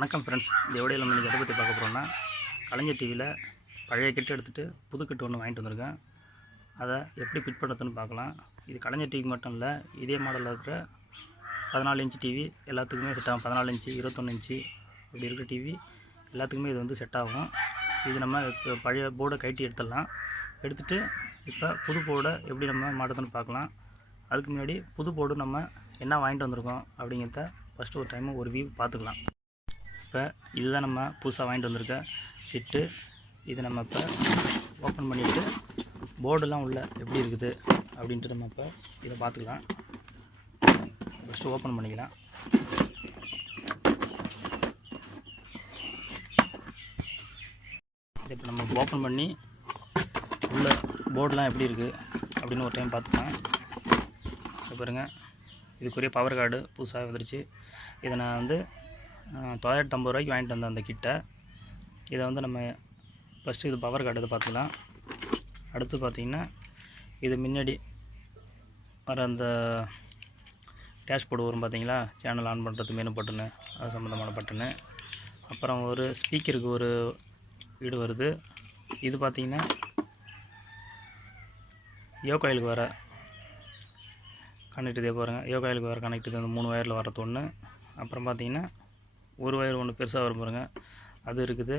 வணக்கம் ஃப்ரெண்ட்ஸ். இந்த வீடியோவில் நம்ம இன்றைக்கி எதை பற்றி பார்க்க போகிறோம்னா, கலைஞர் டிவியில் பழைய கிட்டு எடுத்துகிட்டு புது கிட்டு ஒன்று வாங்கிட்டு வந்திருக்கேன். அதை எப்படி ஃபிட் பண்ணுறதுன்னு பார்க்கலாம். இது கலைஞர் டிவி மட்டும் இல்லை, இதே மாடலில் இருக்கிற 14 இன்ச் டிவி எல்லாத்துக்குமே செட் ஆகும். 14 இன்ச்சு 21 இன்ச்சு இப்படி இருக்கிற டிவி எல்லாத்துக்குமே இது வந்து செட் ஆகும். இது நம்ம இப்போ பழைய போர்டை கட்டி எடுத்துடலாம். எடுத்துகிட்டு இப்போ புது போர்டை எப்படி நம்ம மாட்டுறதுன்னு பார்க்கலாம். அதுக்கு முன்னாடி புது போர்டு நம்ம என்ன வாங்கிட்டு வந்திருக்கோம் அப்படிங்கிறத ஃபஸ்ட்டு ஒரு டைமு ஒரு வியூ பார்த்துக்கலாம். இப்போ இதுதான் நம்ம புதுசாக வாங்கிட்டு வந்திருக்க கிட்டு. இதை நம்ம இப்போ ஓப்பன் பண்ணிவிட்டு போர்டெல்லாம் உள்ள எப்படி இருக்குது அப்படின்ட்டு நம்ம இப்போ இதை பார்த்துக்கலாம். ஃபஸ்ட்டு ஓப்பன் பண்ணிக்கலாம். இதை இப்போ நம்ம ஓப்பன் பண்ணி உள்ள போர்டெலாம் எப்படி இருக்குது அப்படின்னு ஒரு டைம் பார்த்துக்கலாம். இப்போ பாருங்கள், இதுக்குரிய பவர் கார்டு புதுசாக வந்துருச்சு. இதை நான் வந்து 950 ரூபாய்க்கு வாங்கிட்டு வந்தேன் அந்த கிட்டை. இதை வந்து நம்ம ஃபஸ்ட்டு இது பவர் கார்டு இதை பார்த்துக்கலாம். அடுத்து பார்த்திங்கன்னா இது முன்னாடி வர அந்த டேஷ்போர்டு வரும் பார்த்தீங்களா, சேனல் ஆன் பண்ணுறது மெனு பட்டனு, அது சம்மந்தமான பட்டனு. அப்புறம் ஒரு ஸ்பீக்கருக்கு ஒரு வீடு வருது. இது பார்த்திங்கன்னா யோகாயிலுக்கு வர கனெக்ட். இதே பாருங்கள், யோகாயிலுக்கு வர கனெக்ட். இது அந்த 3 வயரில் வரது ஒன்று. அப்புறம் பார்த்திங்கன்னா ஒரு வயர் ஒன்று பெருசாக வரும் பாருங்கள், அது இருக்குது.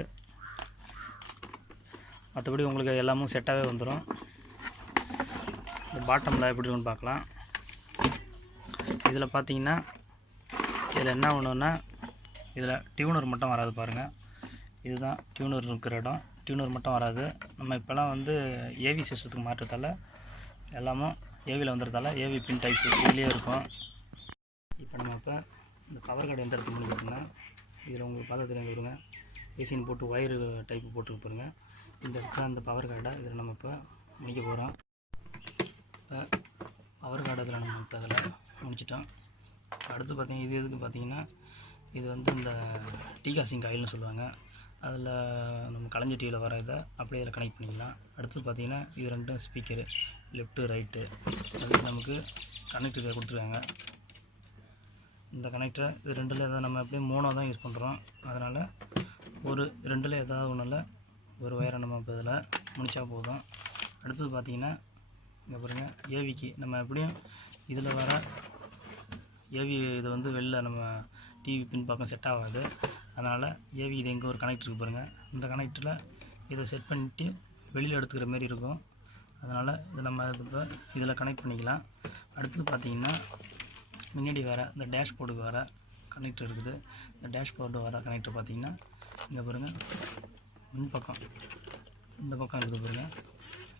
மற்றபடி உங்களுக்கு எல்லாமும் செட்டாகவே வந்துடும். இந்த பாட்டமில் எப்படி இருக்குன்னு பார்க்கலாம். இதில் பார்த்தீங்கன்னா இதில் என்ன ஒன்றுன்னா, இதில் டியூனர் மட்டும் வராது பாருங்கள். இதுதான் டியூனர் இருக்கிற இடம். டியூனர் மட்டும் வராது. நம்ம இப்போலாம் வந்து ஏவி சிஸ்டத்துக்கு மாற்றத்தால் எல்லாமும் ஏவியில் வந்துடுறதால ஏவி பின் டைப் இதுலேயே இருக்கும். இப்போ நம்ம இப்போ இந்த பவர் கார்டு எந்த இடத்துக்கு பண்ணி பார்த்தீங்கன்னா, இதில் உங்களுக்கு பார்த்தா தெரியும் வருங்க, ஏசின்னு போட்டு ஒயரு டைப்பு போட்டுருக்கு பாருங்கள். இந்த இடத்துல அந்த பவர் கார்டை இதில் நம்ம இப்போ முடிக்க போகிறோம். இப்போ பவர் கார்டு இதில் நம்ம இப்போ அதில் முடிச்சிட்டோம். அடுத்து பார்த்திங்கன்னா இது எதுக்கு பார்த்தீங்கன்னா, இது வந்து இந்த டீகாசிங் காயில்னு சொல்லுவாங்க. அதில் நம்ம கலைஞர் டிவியில் வர இதை அப்படியே இதில் கனெக்ட் பண்ணிக்கலாம். அடுத்து பார்த்திங்கன்னா இது ரெண்டும் ஸ்பீக்கரு, லெஃப்ட்டு ரைட்டு, அது நமக்கு கனெக்ட் இதை கொடுத்துருக்காங்க. இந்த கனெக்டரை இது ரெண்டில் எதாவது நம்ம எப்படியும் 3 தான் யூஸ் பண்ணுறோம். அதனால் ஒரு 2ல் ஏதாவது ஒன்றில் ஒரு வயரை நம்ம இப்போ இதில் முடித்தா போதும். அடுத்தது பார்த்திங்கன்னா இங்கே பாருங்கள், ஏவிக்கு நம்ம எப்படியும் இதில் வர ஏவி இது வந்து வெளில நம்ம டிவி பின் பக்கம் செட் ஆகாது. அதனால் ஏவி இது எங்கே ஒரு கனெக்ட் இருக்குது பாருங்கள். இந்த கனெக்டரில் இதை செட் பண்ணிவிட்டு வெளியில் எடுத்துக்கிற மாரி இருக்கும். அதனால் இதை நம்ம இப்போ இதில் கனெக்ட் பண்ணிக்கலாம். அடுத்தது பார்த்திங்கன்னா முன்னாடி வர இந்த டேஷ்போர்டுக்கு வர கனெக்டர் இருக்குது. இந்த டேஷ்போர்டு வர கனெக்டர் பார்த்திங்கன்னா இங்கே பாருங்கள், முன்பக்கம் இந்த பக்கம் இருக்குது பாருங்கள்.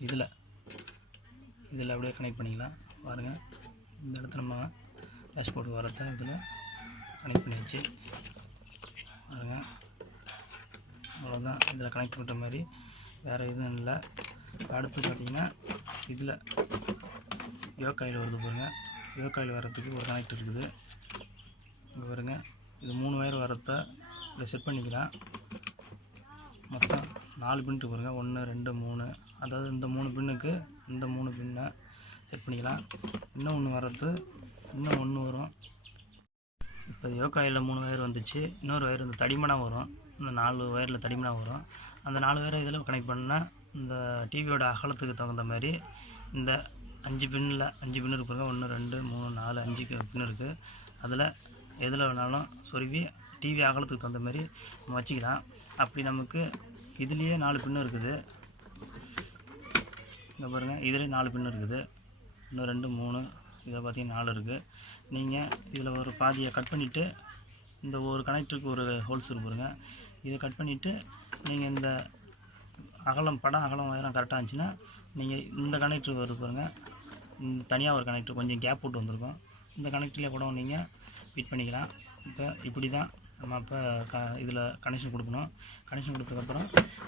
இதில் அப்படியே கனெக்ட் பண்ணிக்கலாம் பாருங்கள். இந்த இடத்துல நம்ம டேஷ்போர்டு வரத இதில் கனெக்ட் பண்ணியாச்சு பாருங்கள். அவ்வளோதான், இதில் கனெக்ட் பண்ணுற மாதிரி வேறு எதுவும் இல்லை. அடுத்து பார்த்திங்கன்னா இதில் யோகாயில் வருது பாருங்கள். யோகாயில் வர்றதுக்கு ஒரு கனெக்ட் இருக்குது. இங்கே பாருங்க, இது 3 வயர் வரத இதை செட் பண்ணிக்கலாம். மொத்தம் 4 பின் இருக்கு பாருங்கள், 1 2 3. அதாவது இந்த 3 பின்னுக்கு இந்த 3 பின்னை செட் பண்ணிக்கலாம். இன்னும் ஒன்று வர்றது, இன்னும் ஒன்று வரும். இப்போ யோகாயில் 3 வயர் வந்துச்சு. இன்னொரு வயர் இந்த தடிமனாக வரும். இந்த 4 வயரில் தடிமனாக வரும். அந்த 4 வயரை இதில் கனெக்ட் பண்ணால் இந்த டிவியோட அகலத்துக்கு தகுந்த மாதிரி இந்த 5 பின்னில் 5 பின்னு இருக்கு பாருங்க. 1 2 3 4 5 பின்னு இருக்குது. அதில் எதில் வேணாலும் சொருவி டிவி அகலத்துக்கு தகுந்த மாதிரி நம்ம வச்சுக்கலாம். அப்படி நமக்கு இதுலேயே 4 பின்னு இருக்குது. இங்கே பாருங்கள், இதுலேயே 4 பின்னு இருக்குது. இன்னும் 2 3 இதை பார்த்திங்கன்னா 4 இருக்குது. நீங்கள் இதில் ஒரு பாதியை கட் பண்ணிவிட்டு இந்த ஒரு கனெக்டருக்கு ஒரு ஹோல்ஸ் இருக்கு பாருங்க. இதை கட் பண்ணிவிட்டு நீங்கள் இந்த அகலம் படம் அகலம் உயரம் கரெக்டாக இருந்துச்சுன்னா நீங்கள் இந்த கனெக்டருக்கு வருது பாருங்கள், தனியாக ஒரு கனெக்டர் கொஞ்சம் கேப் போட்டு வந்திருக்கும். இந்த கனெக்டரில் கூட நீங்கள் ஃபிட் பண்ணிக்கலாம். இப்போ இப்படி தான் நம்ம இப்போ இதில் கனெக்ஷன் கொடுக்கணும். கனெக்ஷன் கொடுத்ததுக்கப்புறம்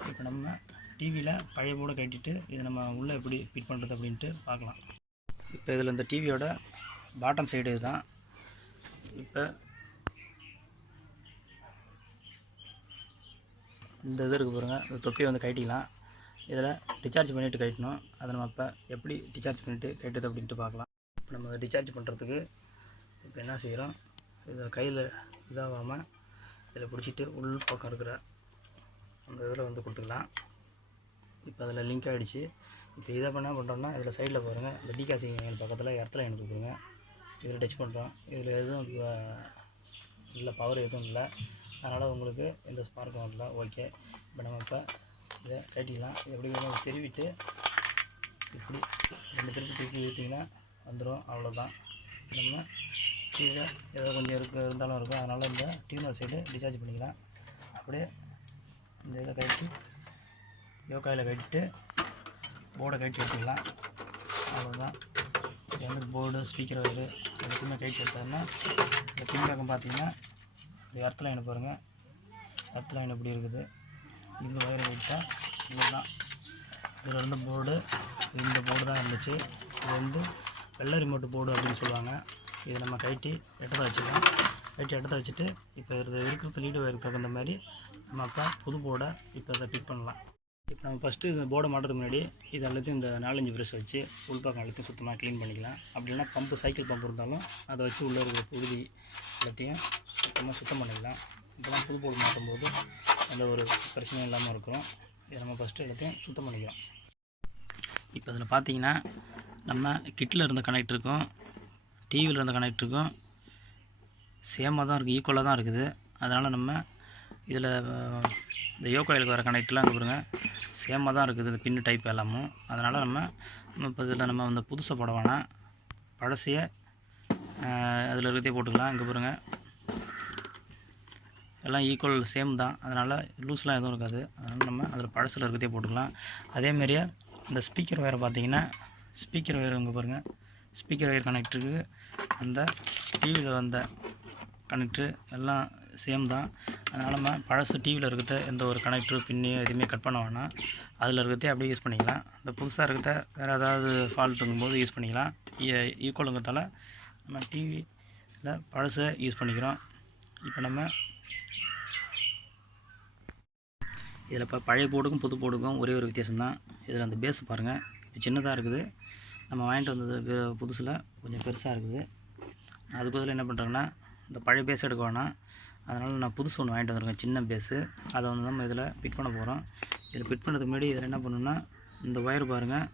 இப்போ நம்ம டிவியில் பழைய போர்டை கட்டிட்டு இதை நம்ம உள்ளே எப்படி ஃபிட் பண்ணுறது அப்படின்ட்டு பார்க்கலாம். இப்போ இதில் இந்த டிவியோட பாட்டம் சைடு இதுதான். இப்போ இந்த இது இருக்குது பாருங்கள், இந்த தொப்பியை வந்து கட்டிக்கலாம். இதில் டிசார்ஜ் பண்ணிவிட்டு கட்டணும். அதை நம்ம இப்போ எப்படி டிசார்ஜ் பண்ணிவிட்டு கட்டுது அப்படின்ட்டு பார்க்கலாம். இப்போ நம்ம டிசார்ஜ் பண்ணுறதுக்கு இப்போ என்ன செய்கிறோம், இதை கையில் இதாகாமல் இதில் பிடிச்சிட்டு உள் பக்கம் இருக்கிற அந்த இதில் வந்து கொடுத்துக்கலாம். இப்போ அதில் லிங்க் ஆகிடுச்சு. இப்போ இதை என்ன பண்ணுறோம்னா இதில் சைடில் பாருங்கள், இந்த டிகாசிங் பக்கத்தில் இடத்துல எனக்கு கொடுக்குங்க. இதில் டச் பண்ணுறோம். இதில் எதுவும் இல்லை, பவர் எதுவும் இல்லை. அதனால் உங்களுக்கு இந்த ஸ்பார்க் வரல. ஓகே, இப்போ நம்ம இப்போ இதை கட்டிக்கலாம். இது எப்படி திருவிட்டு இப்படி 2 திருப்பி தூக்கி ஊற்றிங்கன்னா வந்துடும். அவ்வளோதான். நம்ம கீழே ஏதோ கொஞ்சம் இருந்தாலும் இருக்கும். அதனால் இந்த டியூனர் சைடு டிஸ்சார்ஜ் பண்ணிக்கலாம். அப்படியே இந்த இதை கட்டிட்டு யோகாயில் கட்டிட்டு போர்டை கட்டி எடுத்துக்கலாம். அவ்வளோதான். இது வந்து போர்டு, ஸ்பீக்கர் வயரு எல்லாத்தையுமே கட்டி எடுத்தோம்னா இந்த பின்பக்கம் பார்த்தீங்கன்னா இந்த எர்த் லைனை பாருங்கள். எர்த் லைன் எப்படி இருக்குது. இந்த வயரை கட்டிட்டா இதுதான். இதில் இருந்த போர்டு, இந்த போர்டு தான் இருந்துச்சு. இது வந்து வெள்ளை ரிமோட்டு போர்டு அப்படின்னு சொல்லுவாங்க. இதை நம்ம கட்டி இடத்துல வச்சுக்கலாம். கட்டி இடத்துல வச்சுட்டு இப்போ இருக்கிறது லீடு வயருக்கு தகுந்த மாதிரி நம்ம அப்போ புது போர்டை இப்போ அதை ஃபிட் பண்ணலாம். இப்போ நம்ம ஃபஸ்ட்டு இந்த போர்டை மாட்டுறதுக்கு முன்னாடி இது எல்லாத்தையும் இந்த 4-5 ப்ரெஷ் வச்சு உள்பக்கம் எல்லாத்தையும் சுத்தமாக க்ளீன் பண்ணிக்கலாம். அப்படி இல்லைனா பம்பு, சைக்கிள் பம்பு இருந்தாலும் அதை வச்சு உள்ளே இருக்கிற புழுதி எல்லாத்தையும் சுத்தம் பண்ணிக்கலாம். இப்போ தான் புது போர்டு மாட்டும் போது எந்த ஒரு பிரச்சனையும் இல்லாமல் இருக்கிறோம். இதை நம்ம ஃபஸ்ட்டு எல்லாத்தையும் சுத்தம் பண்ணிக்கலாம். இப்போ இதில் பார்த்தீங்கன்னா நம்ம கிட்டில் இருந்த கனெக்டருக்கும் டிவியில் இருந்த கனெக்டருக்கும் சேமாக தான் இருக்குது, ஈக்குவலாக தான் இருக்குது. அதனால் நம்ம இதில் இந்த யோகாயிலுக்கு வர கனெக்டர்லாம் அங்கே பாருங்க சேமாக தான் இருக்குது, இந்த பின்னு டைப் எல்லாமும். அதனால் நம்ம இப்போ இதில் நம்ம வந்து புதுசாக போட வேணாம், பழசைய அதில் இருக்கிறதே போட்டுக்கலாம். இங்கே பாருங்கள் எல்லாம் ஈக்குவல் சேம் தான். அதனால் லூஸ்லாம் எதுவும் இருக்காது. அதனால் நம்ம அதில் பழசில் இருக்கிறதே போட்டுக்கலாம். அதேமாரியே இந்த ஸ்பீக்கர் வயரை பார்த்தீங்கன்னா ஸ்பீக்கர் வயர் இங்கே பாருங்கள், ஸ்பீக்கர் வயர் கனெக்டருக்கு அந்த டிவியில் வந்த கனெக்டரு எல்லாம் சேம் தான். அதனால் நம்ம பழசு டிவியில் இருக்கிறத எந்த ஒரு கனெக்டரு பின்னி எதுவுமே கட் பண்ண வேணாம். அதில் இருக்கிறதே அப்படியே யூஸ் பண்ணிக்கலாம். இந்த புதுசாக இருக்கிறத வேறு ஏதாவது ஃபால்ட் இருக்கும்போது யூஸ் பண்ணிக்கலாம். ஈக்குவலுங்கிறதால நம்ம டிவியில் பழசை யூஸ் பண்ணிக்கிறோம். இப்போ நம்ம இதில் இப்போ பழைய போர்டுக்கும் புது போர்டுக்கும் ஒரே ஒரு வித்தியாசம் தான். இதில் அந்த பேஸ் பாருங்கள், இது சின்னதாக இருக்குது. நம்ம வாங்கிட்டு வந்தது புதுசில் கொஞ்சம் பெருசாக இருக்குது. அதுக்கு பதில் என்ன பண்ணுறேங்கன்னா இந்த பழைய பேஸ் எடுக்க வேணாம். அதனால் நான் புதுசு ஒன்று வாங்கிட்டு வந்துருக்கேன், சின்ன பேஸு. அதை வந்து நம்ம இதில் ஃபிட் பண்ண போகிறோம். இதில் ஃபிட் பண்ணுறதுக்கு முன்னாடி இதில் என்ன பண்ணணும்னா இந்த ஒயர் பாருங்கள்,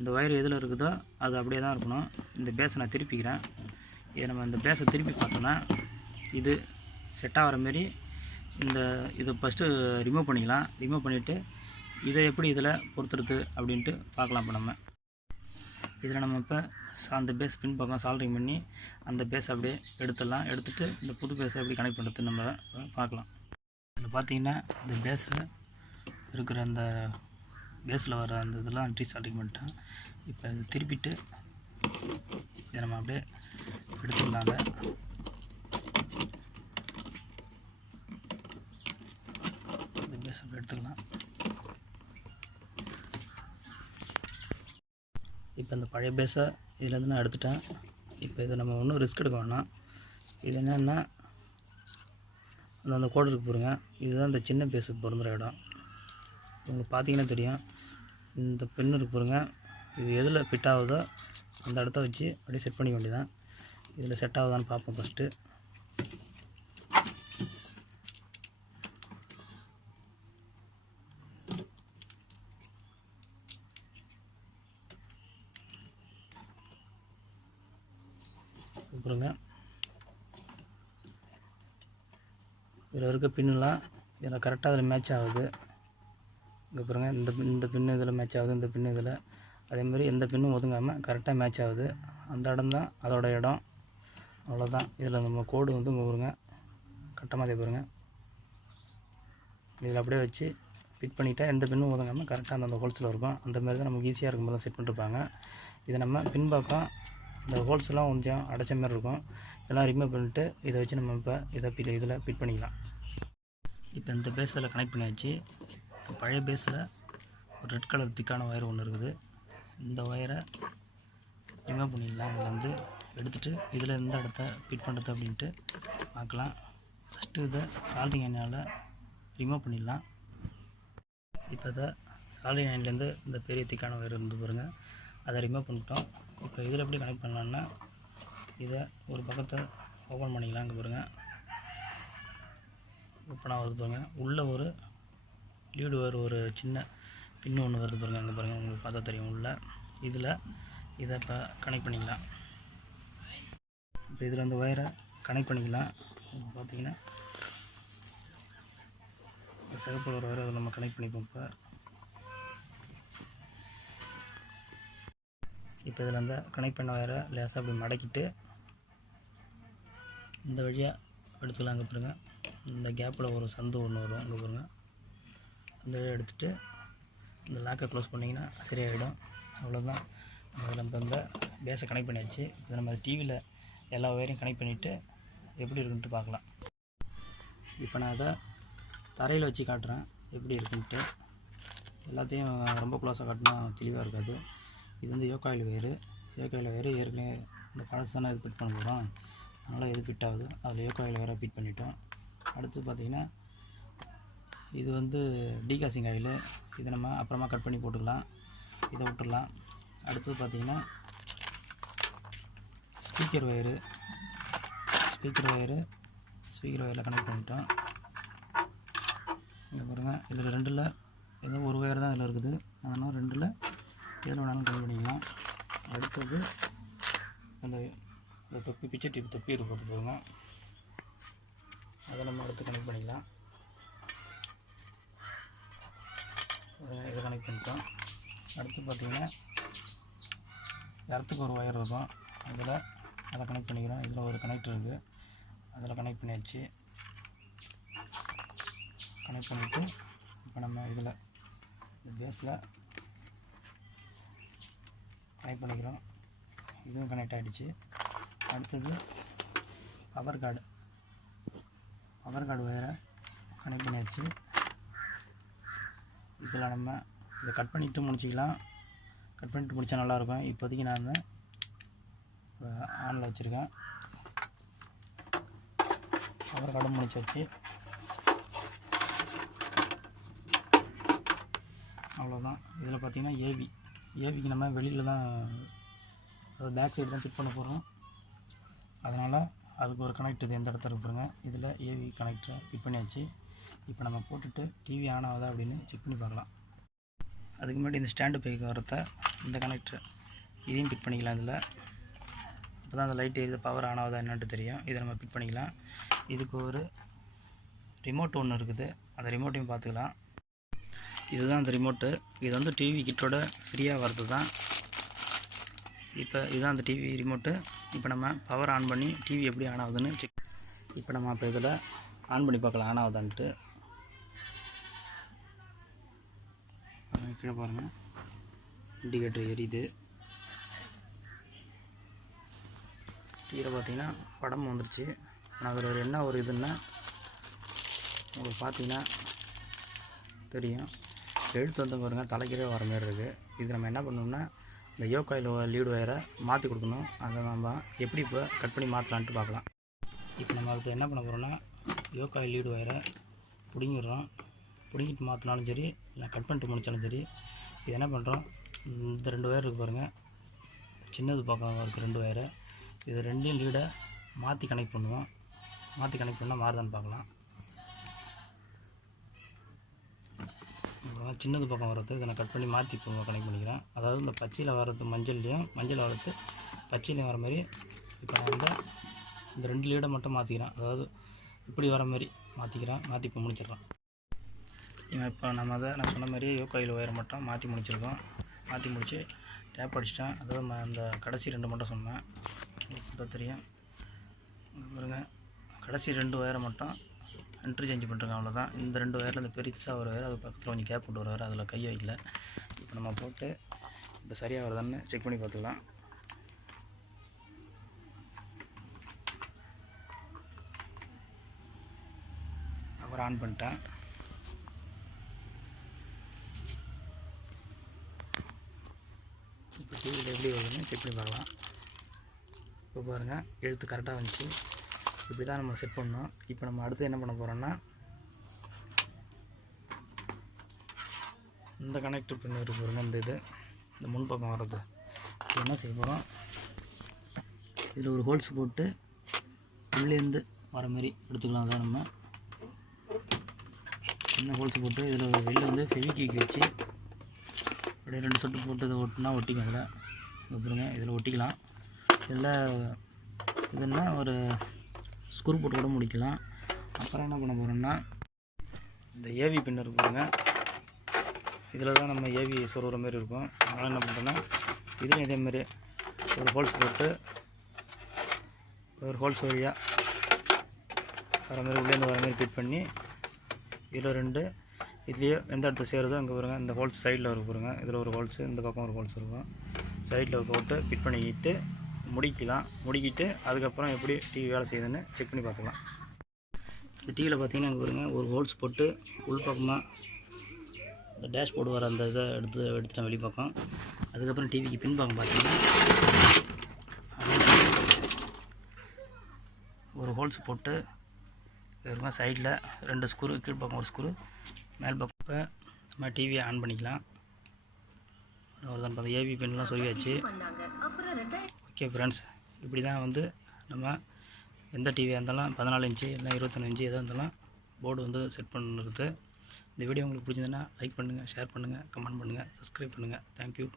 இந்த ஒயர் எதில் இருக்குதோ அது அப்படியே தான் இருக்கணும். இந்த பேஸை நான் திருப்பிக்கிறேன். இதை நம்ம இந்த பேஸை திருப்பி பார்த்தோன்னா இது செட் ஆகிற மாரி இதை ஃபஸ்ட்டு ரிமூவ் பண்ணிக்கலாம். ரிமூவ் பண்ணிவிட்டு இதை எப்படி இதில் பொறுத்துறது அப்படின்ட்டு பார்க்கலாம். இப்போ நம்ம இதில் நம்ம இப்போ அந்த பேஸ் பின் பக்கம் சால்ட்ரிங் பண்ணி அந்த பேஸ் அப்படியே எடுத்துடலாம். எடுத்துகிட்டு இந்த புது பேஸை எப்படி கனெக்ட் பண்ணுறது நம்ம பார்க்கலாம். இதில் பார்த்தீங்கன்னா இந்த பேஸில் இருக்கிற அந்த பேஸில் வர அந்த இதெல்லாம் சால்ட்ரிங் பண்ணிட்டேன். இப்போ இதை திருப்பிட்டு இதை நம்ம அப்படியே எடுத்துடலாங்க. இந்த பேஸ் அப்படியே எடுத்துக்கலாம். இப்போ இந்த பழைய பேஸை இதுலேருந்து நான் எடுத்துட்டேன். இப்போ இதை நம்ம ஒன்றும் ரிஸ்க் எடுக்க வேணாம். இது என்னென்னா அந்த கோடு இருக்கு பாருங்க, இதுதான் இந்த சின்ன பேஸுக்கு பொருந்துகிற இடம். உங்களுக்கு பார்த்தீங்கன்னா தெரியும், இந்த பென் இருக்கு பாருங்க, இது எதில் ஃபிட் ஆகுதோ அந்த இடத்த வச்சு அப்படியே செட் பண்ணிக்க வேண்டியதான். இதில் செட் ஆகுதான்னு பார்ப்போம் ஃபஸ்ட்டு. பாருங்க, இதில் இருக்க பின்னுலாம் இதில் கரெக்டாக அதில் மேட்ச் ஆகுது. இங்கே பாருங்கள், இந்த பின்னு இதில் மேட்ச் ஆகுது, இந்த பின்னு இதில். அதேமாதிரி எந்த பின்னும் ஒதுங்காமல் கரெக்டாக மேட்ச் ஆகுது. அந்த இடம் தான் அதோட இடம். அவ்வளோதான். இதில் நம்ம கோடு வந்து இங்கே பாருங்க கட்டமாக பாருங்கள், இதில் அப்படியே வச்சு ஃபிட் பண்ணிவிட்டா எந்த பின்னும் ஒதுங்காமல் கரெக்டாக அந்த ஹோல்ஸில் இருக்கும். அந்த மாதிரி தான் நமக்கு ஈஸியாக இருக்கும்போது தான் செட் பண்ணிருப்பாங்க. இதை நம்ம பின்பக்கம் இந்த ஹோல்ஸ்லாம் கொஞ்சம் அடைச்ச மாதிரி இருக்கும். இதெல்லாம் ரிமூவ் பண்ணிவிட்டு இதை வச்சு நம்ம இப்போ இதில் ஃபிட் பண்ணிக்கலாம். இப்போ இந்த பேஸில் கனெக்ட் பண்ணியாச்சு. இப்போ பழைய பேஸில் ஒரு ரெட் கலர் திக்கான ஒயர் ஒன்று இருக்குது. இந்த ஒயரை ரிமூவ் பண்ணிடலாம். இதில் வந்து எடுத்துகிட்டு இதில் எந்த இடத்த ஃபிட் பண்ணுறது அப்படின்ட்டு பார்க்கலாம். ஃபஸ்ட்டு இதை சால்டிங் அயனால் ரிமூவ் பண்ணிடலாம். இப்போ இதை சால்டிங் அயன்லேருந்து இந்த பெரிய திக்கான ஒயர் இருந்து பாருங்கள், அதை ரிமூவ் பண்ணிட்டோம். இப்போ இதில் எப்படி கனெக்ட் பண்ணலான்னா இதை ஒரு பக்கத்தை ஓப்பன் பண்ணிக்கலாம். இங்கே பாருங்கள், ஓப்பனாக வருது பாருங்கள். உள்ளே ஒரு லீடு ஒரு சின்ன பின்னு ஒன்று வருது பாருங்கள். அங்கே பாருங்கள், உங்களுக்கு பார்த்தா தெரியும். உள்ள இதில் இதை இப்போ கனெக்ட் பண்ணிக்கலாம். இப்போ இதில் அந்த ஒயரை கனெக்ட் பண்ணிக்கலாம். பார்த்தீங்கன்னா சிகப்பு ஒரு ஒயரை அதில் நம்ம கனெக்ட் பண்ணிப்போம். இப்போ இதில் அந்த கனெக்ட் பண்ண ஒயரை லேசாக அப்படி மடக்கிட்டு இந்த வழியாக எடுத்துக்கலாம். அங்கே பாருங்கள், இந்த கேப்பில் ஒரு சந்து ஒன்று வரும். அங்கே பாருங்கள், அந்த வழியாக எடுத்துகிட்டு இந்த லாக்கை க்ளோஸ் பண்ணிங்கன்னா சரியாயிடும். அவ்வளோதான். அதில் நம்ம இந்த பேஸை கனெக்ட் பண்ணியாச்சு. இப்போ நம்ம டிவியில் எல்லா ஒயரையும் கனெக்ட் பண்ணிவிட்டு எப்படி இருக்குன்ட்டு பார்க்கலாம். இப்போ நான் அதை தரையில் வச்சு காட்டுறேன் எப்படி இருக்குன்ட்டு. எல்லாத்தையும் ரொம்ப க்ளோஸாக காட்டினா தெளிவாக இருக்காது. இது வந்து யோகாயில் ஒயரு. யோகாயில் ஒயரு ஏற்கனவே இந்த பழசு தானே இது ஃபிட் பண்ண போகிறோம், அதனால் இது ஃபிட் ஆகுது. அதில் யோகாயில் ஒயரை ஃபிட் பண்ணிட்டோம். அடுத்து பார்த்திங்கன்னா இது வந்து டீகாசிங் ஆயில். இதை நம்ம அப்புறமா கட் பண்ணி போட்டுக்கலாம், இதை விட்டுடலாம். அடுத்து பார்த்திங்கன்னா ஸ்பீக்கர் ஒயரு. ஸ்பீக்கர் ஒயரில் கனெக்ட் பண்ணிட்டோம். இங்கே பாருங்கள், இதில் ரெண்டில் ஏதோ ஒரு ஒயர் தான் இதில் இருக்குது. அதனால் ரெண்டில் எதில் வேணாலும் கனெக்ட் பண்ணிக்கலாம். அடுத்தது அந்த தொப்பி, பிச்சை டியூப் தொப்பி இருக்கிறது பாருங்க, அதை நம்ம அடுத்து கனெக்ட் பண்ணிக்கலாம். இதை கனெக்ட் பண்ணிட்டோம். அடுத்து பார்த்திங்கன்னா இடத்துக்கு ஒரு ஒயர் இருக்கும், அதில் அதை கனெக்ட் பண்ணிக்கிறோம். இதில் ஒரு கனெக்டர் இருக்குது, அதில் கனெக்ட் பண்ணியாச்சு. கனெக்ட் பண்ணிவிட்டு இப்போ நம்ம இதில் பேஸில் கனெக்ட் பண்ணிக்கிறோம். இதுவும் கனெக்ட் ஆகிடுச்சு. அடுத்தது பவர் கார்டு ஒயரை கனெக்ட் பண்ணியாச்சு. இதில் நம்ம இதை கட் பண்ணிவிட்டு முடிச்சிக்கலாம். கட் பண்ணிவிட்டு முடித்தா நல்லாயிருக்கும். இப்போதைக்கு நான் ஆனில் வச்சுருக்கேன். பவர் கார்டும் முடிச்சாச்சு. அவ்வளோதான். இதில் பார்த்திங்கன்னா ஏவிக்கு நம்ம வெளியில் தான், அதாவது பேக் சைடு தான் ஃபிட் பண்ண போகிறோம். அதனால் அதுக்கு ஒரு கனெக்ட் இது எந்த இடத்துல இருப்பாருங்க. இதில் ஏவி கனெக்டரை ஃபிட் பண்ணியாச்சு. இப்போ நம்ம போட்டுட்டு டிவி ஆன் ஆகுதா அப்படின்னு செக் பண்ணி பார்க்கலாம். அதுக்கு முன்னாடி இந்த ஸ்டாண்டு பைக்கு வரத்த இந்த கனெக்டர் இதையும் ஃபிட் பண்ணிக்கலாம். இதில் அப்போ தான் அந்த லைட் எரியுது, பவர் ஆன் ஆகுதா என்னன்ட்டு தெரியும். இதை நம்ம ஃபிட் பண்ணிக்கலாம். இதுக்கு ஒரு ரிமோட் ஒன்று இருக்குது, அந்த ரிமோட்டையும் பார்த்துக்கலாம். இதுதான் அந்த ரிமோட்டு. இது வந்து டிவி கிட்டோட ஃப்ரீயாக வரது தான். இப்போ இதுதான் அந்த டிவி ரிமோட்டு. இப்போ நம்ம பவர் ஆன் பண்ணி டிவி எப்படி ஆன் ஆகுதுன்னு செக். இப்போ நம்ம அப்போ இதில் ஆன் பண்ணி பார்க்கலாம் ஆன் ஆகுதான்ட்டு. கீழே பாருங்கள், இண்டிகேட்டர் எரியுது. டிவியில் பார்த்தீங்கன்னா படம் வந்துருச்சு. ஆனால் அதில் ஒரு என்ன ஒரு இதுன்னா உங்களுக்கு பார்த்தீங்கன்னா தெரியும், எழுத்து வந்து பாருங்கள் தலைக்கீழே வர மாதிரி இருக்குது. இது நம்ம என்ன பண்ணணும்னா இந்த யோகாயில் லீடு ஒயரை மாற்றி கொடுக்கணும். அதை நம்ம எப்படி இப்போ கட் பண்ணி மாற்றலான்ட்டு பார்க்கலாம். இப்போ நம்ம அதுக்கு என்ன பண்ண போகிறோம்னா யோகாயில் லீடு ஒயரை பிடுங்கிடுறோம். பிடுங்கிட்டு மாற்றினாலும் சரி, இல்லை கட் பண்ணிட்டு முடித்தாலும் சரி, இது என்ன பண்ணுறோம், இந்த 2 ஒயர் இருக்குது பாருங்கள், சின்னது பக்கம் இருக்குது 2 ஒயரு. இது 2யும் லீடை மாற்றி கனெக்ட் பண்ணுவோம். மாற்றி கனெக்ட் பண்ணால் மாறுதான்னு பார்க்கலாம். சின்னது பக்கம் வர்றது இதை நான் கட் பண்ணி மாற்றி இப்போ கனெக்ட் பண்ணிக்கிறேன். அதாவது இந்த பச்சையில் வர்றது மஞ்சள் வர்றது பச்சையிலையும் வர மாதிரி இப்போ நான் இந்த 2 லீடை மட்டும் மாற்றிக்கிறேன். அதாவது இப்படி வர மாதிரி மாற்றி இப்போ முடிச்சிடலாம். இப்போ நம்ம நான் சொன்ன மாதிரி யோகாயில் ஒயரை மட்டும் மாற்றி முடிச்சிருக்கோம். மாற்றி முடித்து டேப் அடிச்சிட்டேன். அதாவது அந்த கடைசி 2 மட்டும் சொன்னேன், இப்போ தெரியும் பாருங்கள். கடைசி 2 ஒயரை மட்டும் இன்டர்சேஞ்ச் பண்ணுறேங்க, அவ்வளோதான். இந்த 2 ஒயரில் இந்த பெருசாக ஒரு ஒயர், அது பக்கத்தில் கொஞ்சம் கேப் போட்டு ஒரு ஒயர், அதில் கை வைக்கல. இப்போ நம்ம போட்டு இப்போ சரியாக வருதான்னு செக் பண்ணி பார்த்துக்கலாம். அப்புறம் ஆன் பண்ணிட்டேன். இப்போ டிவியில் எப்படி வருதுன்னு செக் பண்ணி பார்க்கலாம். இப்போ பாருங்கள், எழுத்து கரெக்டாக வந்துச்சு. இப்படி தான் நம்ம செட் பண்ணோம். இப்போ நம்ம அடுத்து என்ன பண்ண போகிறோம்னா இந்த கனெக்டர் பண்ணி இருக்கு பாருங்க, இந்த முன்பக்கம் வர்றது என்ன செய்ய போகிறோம், இதில் ஒரு ஹோல்ஸ் போட்டு உள்ளேருந்து வர மாதிரி எடுத்துக்கலாம். அதான் நம்ம சின்ன ஹோல்ஸ் போட்டு இதில் வெளில வந்து ஃபெவிக்விக் வச்சு அப்படியே 2 சொட்டு போட்டு இதை ஒட்டினா ஒட்டிக்கும். அதில் பாருங்க, இதில் ஒட்டிக்கலாம். இதில் இதுன்னா ஒரு ஸ்க்ரூ போட்டு கூட முடிக்கலாம். அப்புறம் என்ன பண்ண போகிறோம்னா, இந்த ஏவி பின் இருக்கு பாருங்க, இதில் தான் நம்ம ஏவி சொருகிற மாதிரி இருக்கும். அதனால் என்ன பண்ணுறோன்னா, இதுலேயும் இதேமாரி ஒரு ஹோல்ஸ் போட்டு ஒரு ஹோல்ஸ் வழியாக வர மாதிரி உள்ளேருந்து வர மாதிரி ஃபிட் பண்ணி, இதில் 2 இதுலேயே எந்த இடத்துல சேருதோ அங்கே பாருங்க, இந்த ஹோல்ஸ் சைடில் வர பாருங்க, இதில் ஒரு ஹோல்ஸு, இந்த பக்கம் ஒரு ஹோல்ஸ் இருக்கும். சைடில் போட்டு ஃபிட் பண்ணிக்கிட்டு முடிக்கலாம். முடிக்கிட்டு அதுக்கப்புறம் எப்படி டிவி வேலை செய்யுதுன்னு செக் பண்ணி பார்த்துக்கலாம். இந்த டிவியில் பார்த்தீங்கன்னா அங்கே பாருங்க, ஒரு ஹோல்ஸ் போட்டு உள் பக்கமாக இந்த டேஷ்போர்டு வர அந்த இதை எடுத்துட்டேன் வெளி பக்கம். அதுக்கப்புறம் டிவிக்கு பின்பக்கம் பார்த்தீங்கன்னா ஒரு ஹோல்ஸ் போட்டு இருக்கும். சைடில் 2 ஸ்க்ரூ, கீழ் பக்கம் ஒரு ஸ்க்ரூ, மேல் பக்கம் நம்ம டிவியை ஆன் பண்ணிக்கலாம். அவ்வளோதான், பார்த்து ஏவி பின்லாம் சொல்லியாச்சு. ஓகே ஃப்ரெண்ட்ஸ், இப்படி தான் வந்து நம்ம எந்த டிவியாக இருந்தாலும் 14 இன்ச்சு இல்லை 21 இன்ச்சு எதாக இருந்தாலும் போர்டு வந்து செட் பண்ணுறது. இந்த வீடியோ உங்களுக்கு பிடிச்சிருந்ததுன்னா லைக் பண்ணுங்கள், ஷேர் பண்ணுங்கள், கமெண்ட் பண்ணுங்கள், சப்ஸ்கிரைப் பண்ணுங்கள். தேங்க்யூ.